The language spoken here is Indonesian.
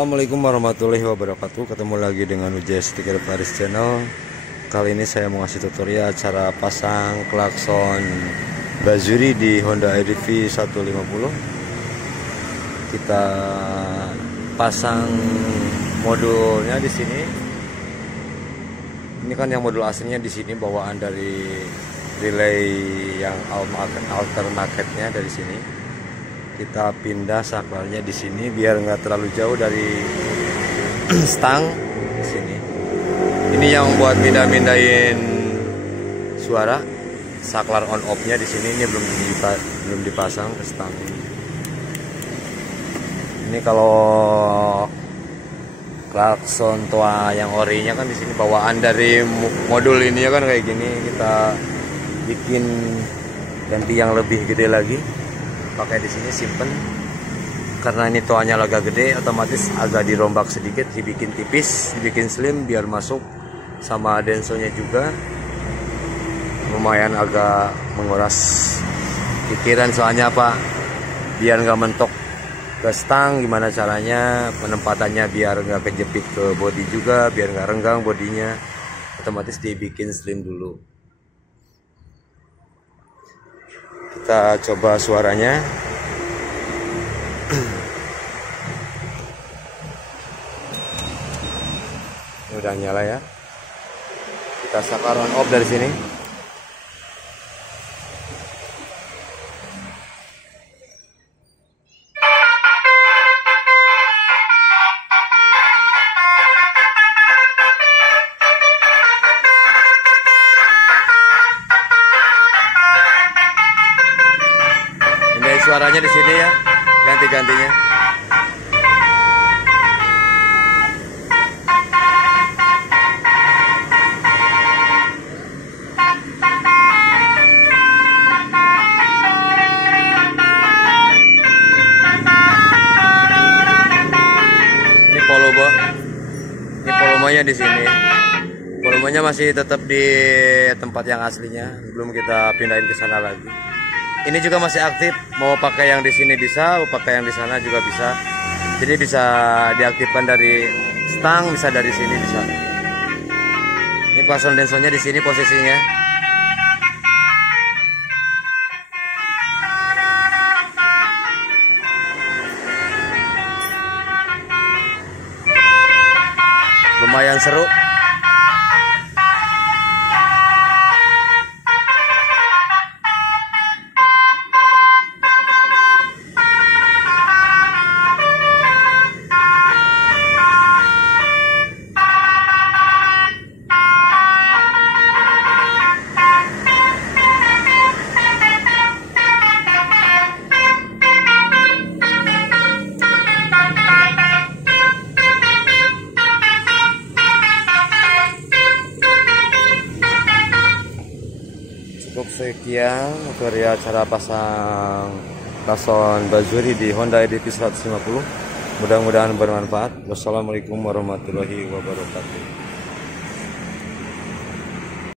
Assalamualaikum warahmatullahi wabarakatuh. Ketemu lagi dengan UJS Stiker Paris Channel. Kali ini saya mau ngasih tutorial cara pasang klakson Bazuri di Honda EDV 150. Kita pasang modulnya di sini. Ini kan yang modul aslinya di sini, bawaan dari relay yang alter marketnya dari sini. Kita pindah saklarnya di sini biar nggak terlalu jauh dari stang di sini. Ini yang buat mindahin suara. Saklar on off-nya di sini ini belum dipasang ke stang ini. Ini kalau klakson tua yang orinya kan di sini bawaan dari modul ini ya kan kayak gini. Kita bikin ganti yang lebih gede lagi. Pakai di sini simpen, karena ini toanya agak gede, otomatis agak dirombak sedikit, dibikin tipis, dibikin slim biar masuk, sama densonya juga lumayan agak menguras pikiran. Soalnya apa, biar nggak mentok ke stang, gimana caranya penempatannya biar nggak kejepit ke bodi juga, biar nggak renggang bodinya, otomatis dibikin slim dulu. Kita coba suaranya. Ini udah nyala ya. Kita saklar on off dari sini. Suaranya di sini ya, ganti-gantinya. Ini volumenya di sini. Volumenya masih tetap di tempat yang aslinya, belum kita pindahin ke sana lagi. Ini juga masih aktif, mau pakai yang di sini bisa, mau pakai yang di sana juga bisa. Jadi bisa diaktifkan dari stang, bisa dari sini bisa. Ini klakson densonya di sini posisinya. Lumayan seru. Cukup sekian tutorial cara pasang klakson Bazuri di Honda EDV 150. Mudah-mudahan bermanfaat. Wassalamualaikum warahmatullahi wabarakatuh.